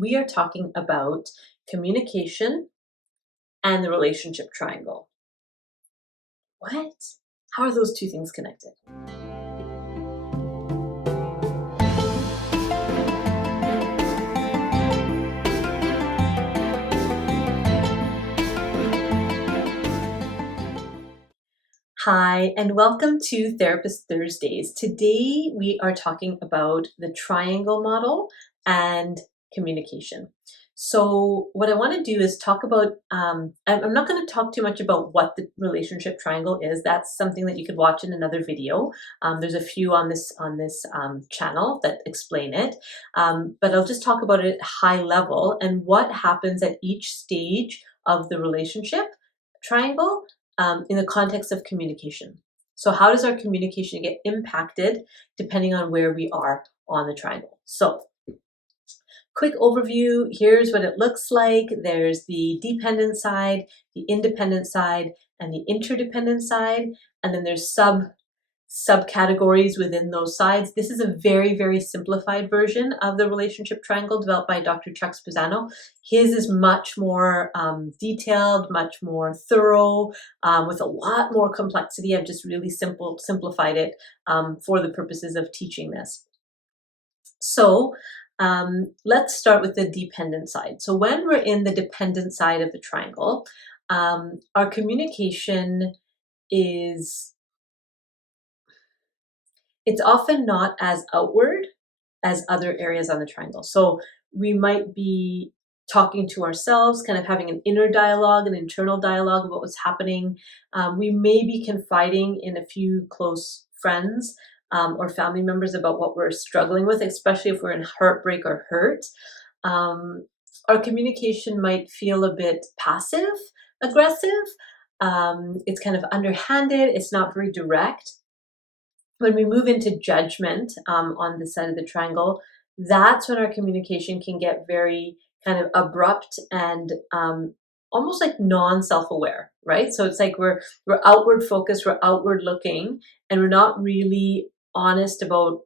we are talking about communication and the relationship triangle. What? How are those two things connected? Hi, and welcome to Therapist Thursdays. Today we are talking about the triangle model and communication. So what I want to do is talk about, I'm not going to talk too much about what the relationship triangle is. That's something that you could watch in another video. There's a few on this channel that explain it, but I'll just talk about it at high level and what happens at each stage of the relationship triangle in the context of communication. So how does our communication get impacted depending on where we are on the triangle? So quick overview, here's what it looks like. There's the dependent side, the independent side, and the interdependent side. And then there's subcategories within those sides. This is a very, very simplified version of the relationship triangle developed by Dr. Spezzano. His is much more detailed, much more thorough, with a lot more complexity. I've just really simplified it for the purposes of teaching this. So let's start with the dependent side. So when we're in the dependent side of the triangle, our communication it's often not as outward as other areas on the triangle. So we might be talking to ourselves, kind of having an inner dialogue, an internal dialogue about what's happening. We may be confiding in a few close friends or family members about what we're struggling with, especially if we're in heartbreak or hurt. Our communication might feel a bit passive aggressive. It's kind of underhanded. It's not very direct. When we move into judgment on this side of the triangle, that's when our communication can get very kind of abrupt and almost like non-self-aware, right? So it's like we're outward focused, we're outward looking, and we're not really honest about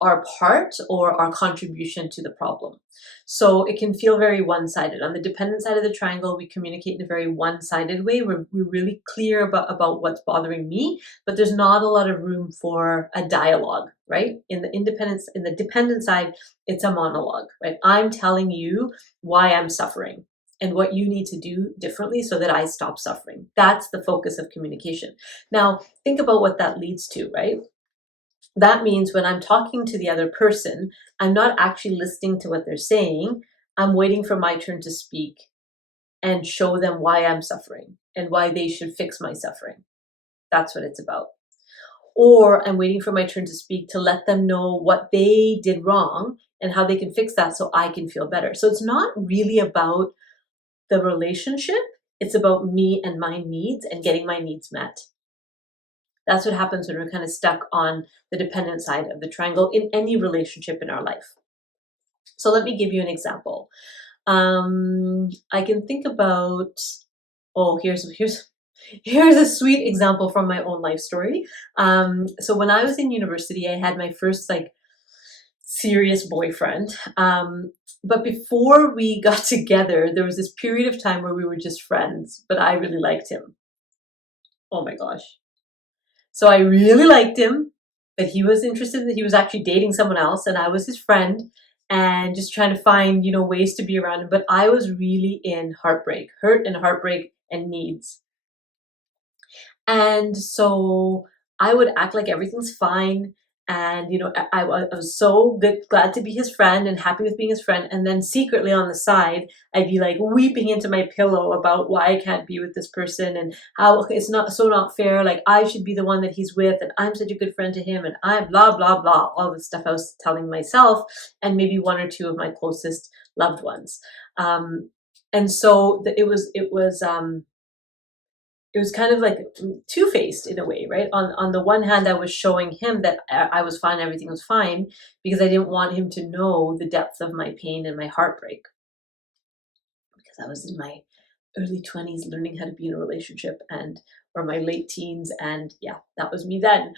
our part or our contribution to the problem. So it can feel very one-sided. On the dependent side of the triangle, we communicate in a very one-sided way. We're really clear about what's bothering me, but there's not a lot of room for a dialogue, right? In the dependent side, it's a monologue, right? I'm telling you why I'm suffering and what you need to do differently so that I stop suffering. That's the focus of communication. Now, think about what that leads to, right? That means when I'm talking to the other person, I'm not actually listening to what they're saying. I'm waiting for my turn to speak and show them why I'm suffering and why they should fix my suffering. That's what it's about. Or I'm waiting for my turn to speak to let them know what they did wrong and how they can fix that so I can feel better. So it's not really about the relationship. It's about me and my needs and getting my needs met. That's what happens when we're kind of stuck on the dependent side of the triangle in any relationship in our life. So let me give you an example. I can think about, here's a sweet example from my own life story. So when I was in university, I had my first serious boyfriend. But before we got together, there was this period of time where we were just friends, but I really liked him. Oh my gosh. So I really liked him, but he was interested he was actually dating someone else, and I was his friend and just trying to find, ways to be around him. But I was really in heartbreak, hurt and heartbreak and needs. And so I would act like everything's fine. And, I was so glad to be his friend and happy with being his friend. And then secretly on the side, I'd be like weeping into my pillow about why I can't be with this person and how it's not fair. Like I should be the one that he's with, and I'm such a good friend to him, and I'm blah, blah, blah, all the stuff I was telling myself and maybe one or two of my closest loved ones. And so it was kind of like two-faced in a way, right? On the one hand, I was showing him that I was fine, everything was fine, because I didn't want him to know the depth of my pain and my heartbreak. Because I was in my early 20s learning how to be in a relationship or my late teens, and yeah, that was me then.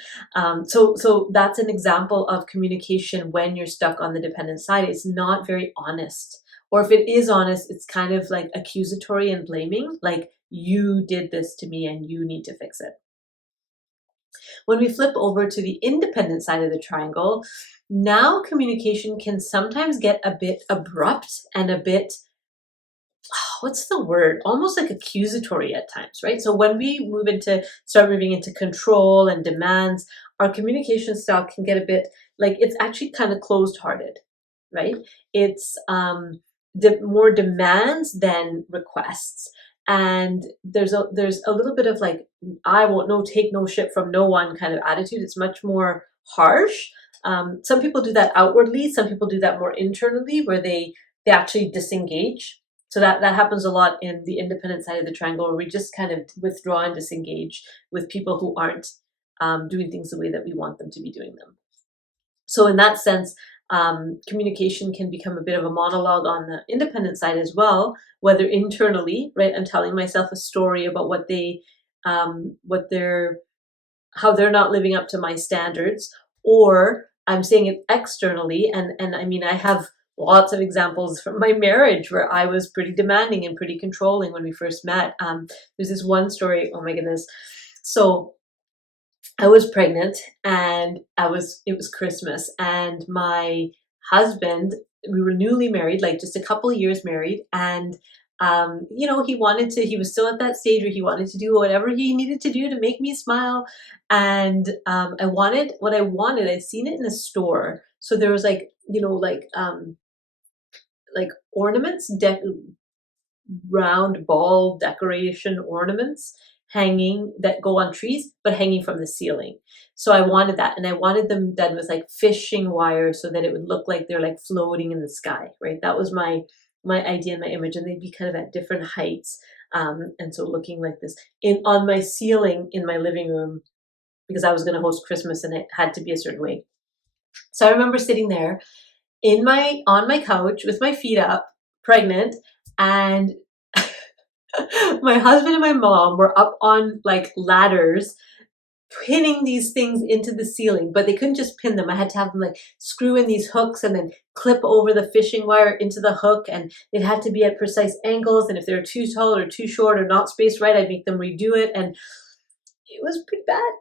So that's an example of communication when you're stuck on the dependent side. It's not very honest Or if it is honest, it's kind of like accusatory and blaming, like you did this to me and you need to fix it. When we flip over to the independent side of the triangle, now communication can sometimes get a bit abrupt and a bit, what's the word? Almost like accusatory at times, right? So when we start moving into control and demands, our communication style can get a bit like it's actually kind of closed-hearted, right? It's more demands than requests. And there's a little bit of like, I won't take no shit from no one kind of attitude. It's much more harsh. Some people do that outwardly. Some people do that more internally, where they actually disengage. So that happens a lot in the independent side of the triangle, where we just kind of withdraw and disengage with people who aren't doing things the way that we want them to be doing them. So in that sense, communication can become a bit of a monologue on the independent side as well, whether internally, right? I'm telling myself a story about how they're not living up to my standards, or I'm saying it externally. And I mean, I have lots of examples from my marriage where I was pretty demanding and pretty controlling when we first met. There's this one story, oh my goodness. So I was pregnant and it was Christmas, and my husband, we were newly married, like just a couple of years married. And, he was still at that stage where he wanted to do whatever he needed to do to make me smile. And, I'd seen it in a store. So there was like ornaments, round ball decoration ornaments hanging that go on trees, but hanging from the ceiling. So I wanted that, and I wanted them done with like fishing wire so that it would look like they're like floating in the sky, right? That was my idea and my image, and they'd be kind of at different heights, and so looking like this on my ceiling in my living room, because I was going to host Christmas and it had to be a certain way. So I remember sitting there on my couch with my feet up, pregnant, and my husband and my mom were up on like ladders pinning these things into the ceiling, but they couldn't just pin them. I had to have them like screw in these hooks and then clip over the fishing wire into the hook, and it had to be at precise angles, and if they were too tall or too short or not spaced right, I'd make them redo it. And it was pretty bad.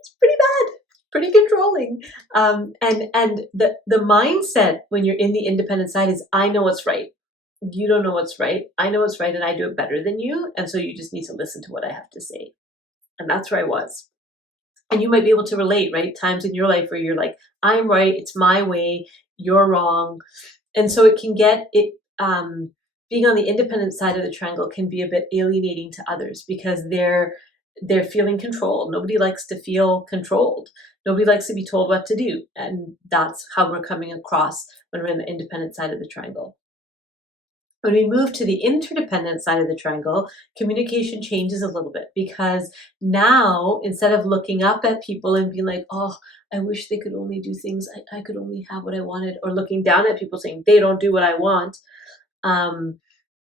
It's pretty bad, pretty controlling. And the mindset when you're in the independent side is, I know what's right. You don't know what's right. I know what's right, and I do it better than you. And so you just need to listen to what I have to say. And that's where I was. And you might be able to relate, right? Times in your life where you're like, I'm right. It's my way. You're wrong. And so it can being on the independent side of the triangle can be a bit alienating to others, because they're feeling controlled. Nobody likes to feel controlled. Nobody likes to be told what to do. And that's how we're coming across when we're in the independent side of the triangle. When we move to the interdependent side of the triangle, communication changes a little bit, because now instead of looking up at people and being like, oh, I wish they could only do things, I could only have what I wanted, or looking down at people saying they don't do what I want, now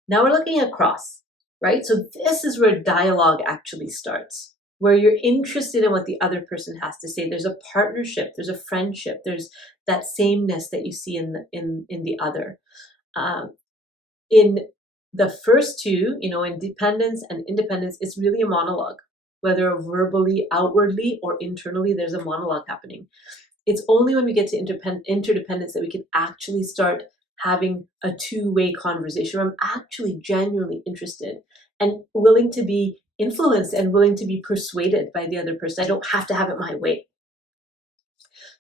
we're looking across, right? So this is where dialogue actually starts, where you're interested in what the other person has to say. There's a partnership, there's a friendship, there's that sameness that you see in the other. In the first two, independence and independence, it's really a monologue, whether verbally, outwardly, or internally, there's a monologue happening. It's only when we get to interdependence that we can actually start having a two-way conversation where I'm actually genuinely interested and willing to be influenced and willing to be persuaded by the other person. I don't have to have it my way.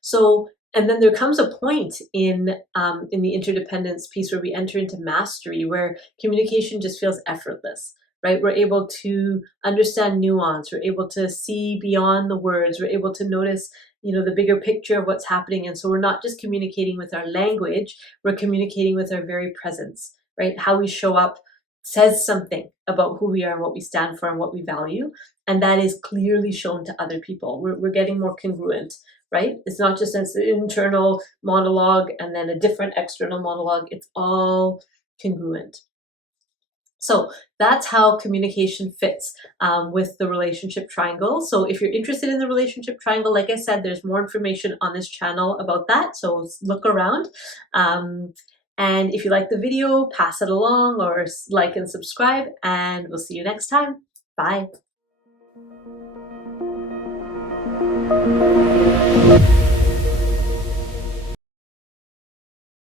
So, and then there comes a point in the interdependence piece where we enter into mastery, where communication just feels effortless, right? We're able to understand nuance. We're able to see beyond the words. We're able to notice, the bigger picture of what's happening. And so we're not just communicating with our language, we're communicating with our very presence, right? How we show up says something about who we are and what we stand for and what we value. And that is clearly shown to other people. We're getting more congruent, right? It's not just an internal monologue and then a different external monologue. It's all congruent. So that's how communication fits with the relationship triangle. So if you're interested in the relationship triangle, like I said, there's more information on this channel about that. So look around. And if you like the video, pass it along or like and subscribe, and we'll see you next time. Bye.